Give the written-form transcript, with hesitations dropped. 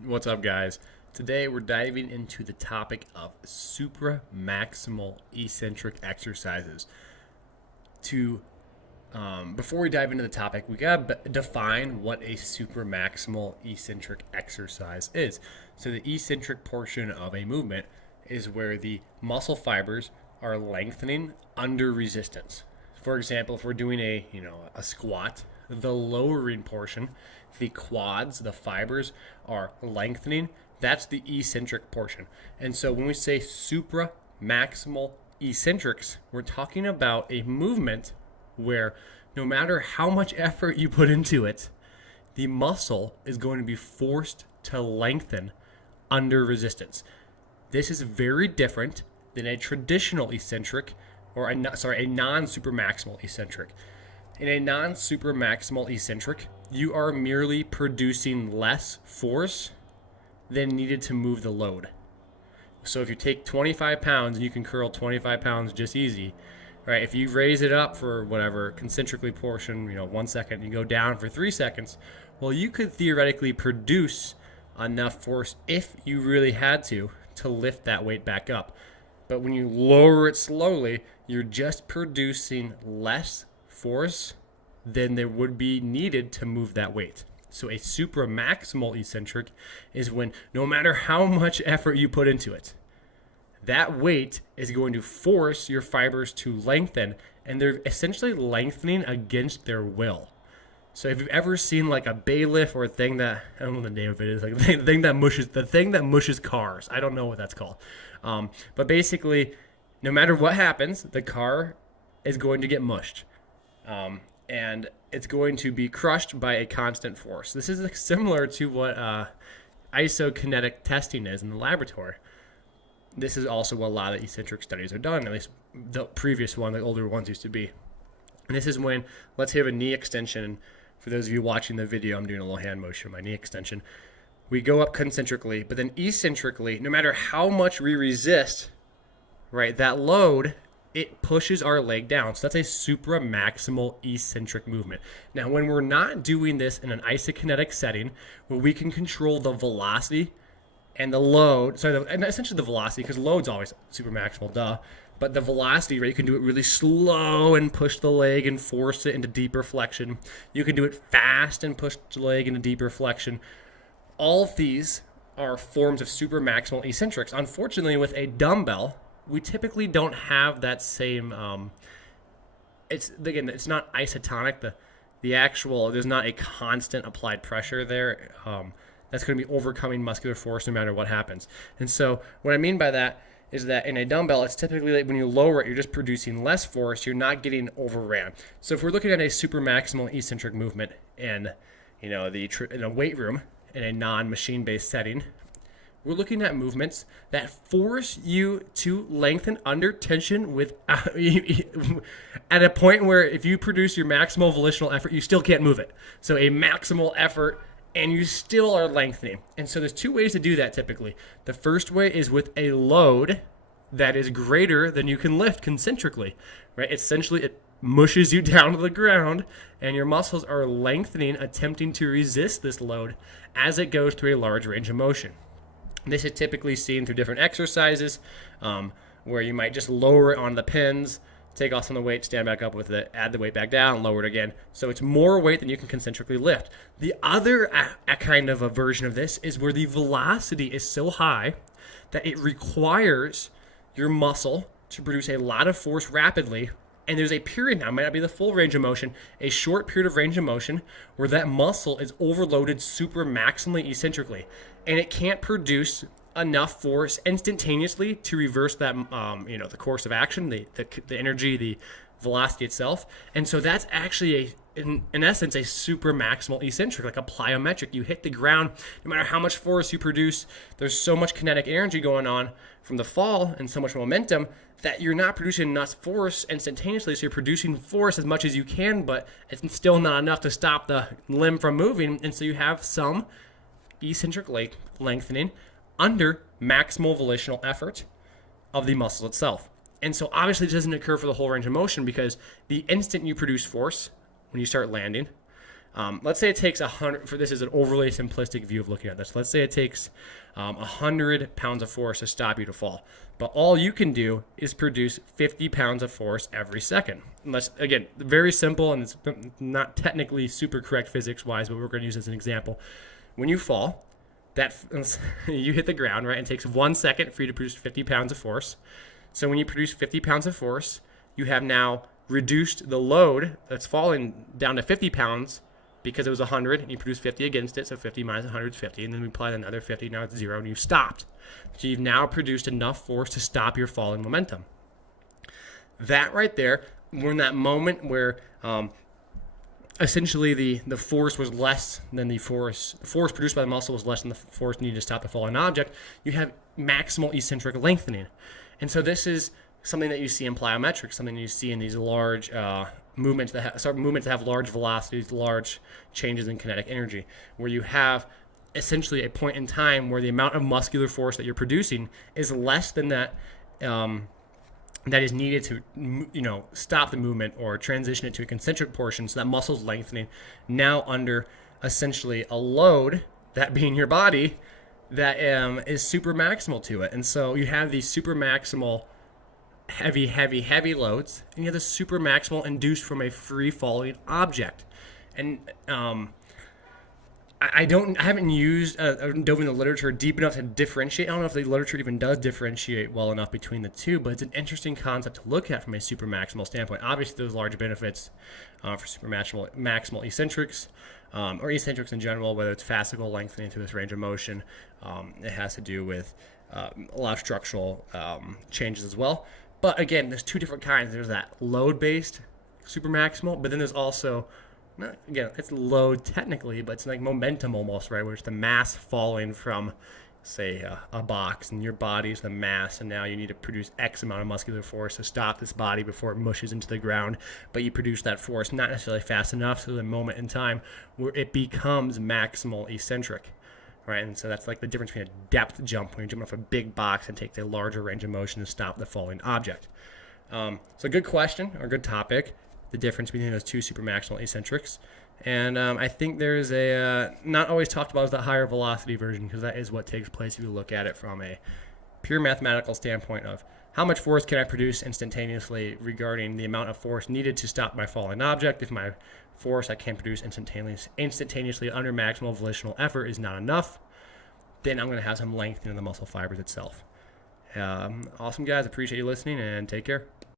What's up, guys? Today we're diving into the topic of supramaximal eccentric exercises. Before we dive into the topic, we gotta define what a supramaximal eccentric exercise is. So the eccentric portion of a movement is where the muscle fibers are lengthening under resistance. For example, if we're doing a squat, the lowering portion, the quads, the fibers are lengthening. That's the eccentric portion. And so when we say supramaximal eccentrics, we're talking about a movement where no matter how much effort you put into it, the muscle is going to be forced to lengthen under resistance. This is very different than a traditional eccentric, or a non-supramaximal eccentric. In a non-supramaximal eccentric, you are merely producing less force than needed to move the load. So if you take 25 pounds and you can curl 25 pounds just easy, right? If you raise it up for whatever concentrically portion, 1 second, you go down for 3 seconds, well, you could theoretically produce enough force if you really had to lift that weight back up. But when you lower it slowly, you're just producing less force than there would be needed to move that weight. So a supramaximal eccentric is when no matter how much effort you put into it, that weight is going to force your fibers to lengthen, and they're essentially lengthening against their will. So if you've ever seen like a bailiff or a thing that, I don't know what the name of it is, like the thing that mushes cars. I don't know what that's called. But basically, no matter what happens, the car is going to get mushed. And it's going to be crushed by a constant force. This is similar to what isokinetic testing is in the laboratory. This is also what a lot of eccentric studies are done, at least the previous one, the older ones used to be. And this is when, let's have a knee extension. For those of you watching the video, I'm doing a little hand motion with my knee extension. We go up concentrically, but then eccentrically, no matter how much we resist, right, that load, it pushes our leg down. So that's a supramaximal eccentric movement. Now, when we're not doing this in an isokinetic setting, where we can control the velocity and the load, and essentially the velocity, because load's always supramaximal, duh. But the velocity, right, you can do it really slow and push the leg and force it into deeper flexion. You can do it fast and push the leg into deeper flexion. All of these are forms of supramaximal eccentrics. Unfortunately, with a dumbbell, we typically don't have that same. It's not isotonic. There's not a constant applied pressure there. That's going to be overcoming muscular force no matter what happens. And so, what I mean by that is that in a dumbbell, it's typically like when you lower it, you're just producing less force. You're not getting overran. So if we're looking at a supramaximal eccentric movement in, in a weight room in a non-machine-based setting, we're looking at movements that force you to lengthen under tension with at a point where if you produce your maximal volitional effort, you still can't move it. So a maximal effort, and you still are lengthening. And so there's two ways to do that typically. The first way is with a load that is greater than you can lift concentrically, right? Essentially, it mushes you down to the ground, and your muscles are lengthening, attempting to resist this load as it goes through a large range of motion. This is typically seen through different exercises where you might just lower it on the pins, take off some of the weight, stand back up with it, add the weight back down, lower it again. So it's more weight than you can concentrically lift. The other kind of a version of this is where the velocity is so high that it requires your muscle to produce a lot of force rapidly. And there's a period now, it might not be the full range of motion, a short period of range of motion where that muscle is overloaded supramaximally eccentrically. And it can't produce enough force instantaneously to reverse that, the course of action, the energy, the velocity itself. And so that's actually, in essence, a supramaximal eccentric, like a plyometric. You hit the ground, no matter how much force you produce, there's so much kinetic energy going on from the fall and so much momentum that you're not producing enough force instantaneously. So you're producing force as much as you can, but it's still not enough to stop the limb from moving. And so you have some eccentric lengthening under maximal volitional effort of the muscle itself. And so obviously it doesn't occur for the whole range of motion because the instant you produce force, when you start landing, Let's say it takes 100. For this is an overly simplistic view of looking at this. Let's say it takes 100 pounds of force to stop you to fall, but all you can do is produce 50 pounds of force every second. Unless, again, very simple, and it's not technically super correct physics-wise, but we're going to use as an example. When you fall, that you hit the ground, right? And it takes 1 second for you to produce 50 pounds of force. So when you produce 50 pounds of force, you have now reduced the load that's falling down to 50 pounds because it was 100, and you produce 50 against it, so 50 minus 100 is 50, and then we apply another 50, now it's 0, and you've stopped. So you've now produced enough force to stop your falling momentum. That right there, we're in that moment where essentially the force was less than the force produced by the muscle was less than the force needed to stop the falling object. You have maximal eccentric lengthening. And so this is something that you see in plyometrics, something you see in these large movements that have large velocities, large changes in kinetic energy, where you have essentially a point in time where the amount of muscular force that you're producing is less than that that is needed to stop the movement or transition it to a concentric portion, so that muscle's lengthening now under essentially a load, that being your body, that is super maximal to it. And so you have these super maximal heavy loads, and you have the super maximal induced from a free falling object. And I haven't dove in the literature deep enough to differentiate. I don't know if the literature even does differentiate well enough between the two, but it's an interesting concept to look at from a super maximal standpoint. Obviously, there's large benefits for super maximal eccentrics, or eccentrics in general, whether it's fascicle lengthening through this range of motion. It has to do with a lot of structural changes as well. But again, there's two different kinds. There's that load-based super maximal, but then there's also, again, it's load technically, but it's like momentum almost, right? Where it's the mass falling from, say, a box, and your body's the mass, and now you need to produce X amount of muscular force to stop this body before it mushes into the ground. But you produce that force not necessarily fast enough, so the moment in time where it becomes maximal eccentric. Right, and so that's like the difference between a depth jump when you jump off a big box and take a larger range of motion to stop the falling object. So good question, or good topic, the difference between those two super maximal eccentrics. And I think there's a, not always talked about as the higher velocity version, because that is what takes place if you look at it from a pure mathematical standpoint of how much force can I produce instantaneously regarding the amount of force needed to stop my falling object. If my force I can produce instantaneously under maximal volitional effort is not enough, then I'm going to have some lengthening of the muscle fibers itself. Awesome, guys. Appreciate you listening, and take care.